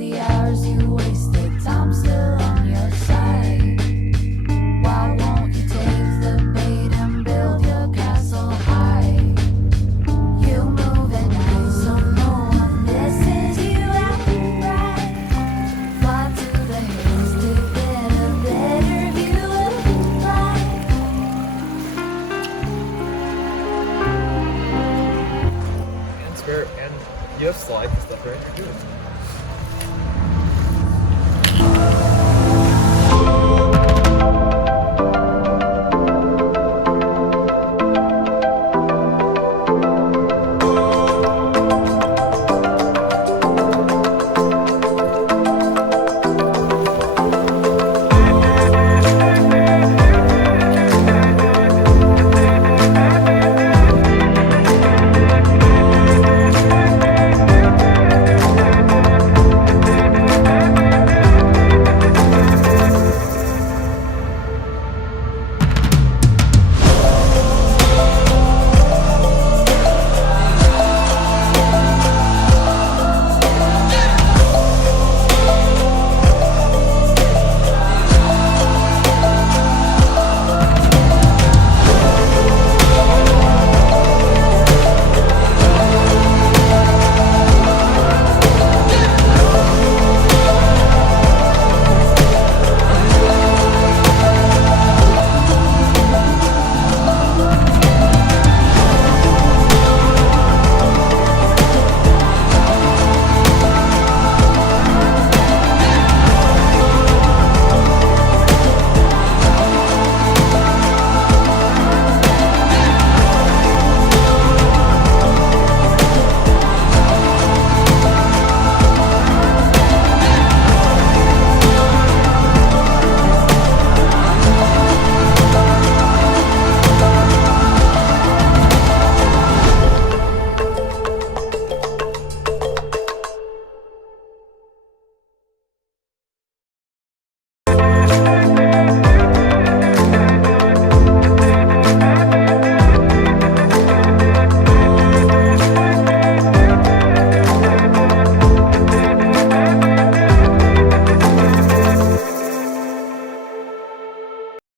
the hours you wasted, time still on your side. Why won't you take the bait and build your castle high? You move at night so no one misses you outright. Fly to the hills to get a better view of life. And spare, and you have slides and stuff, right? You're doing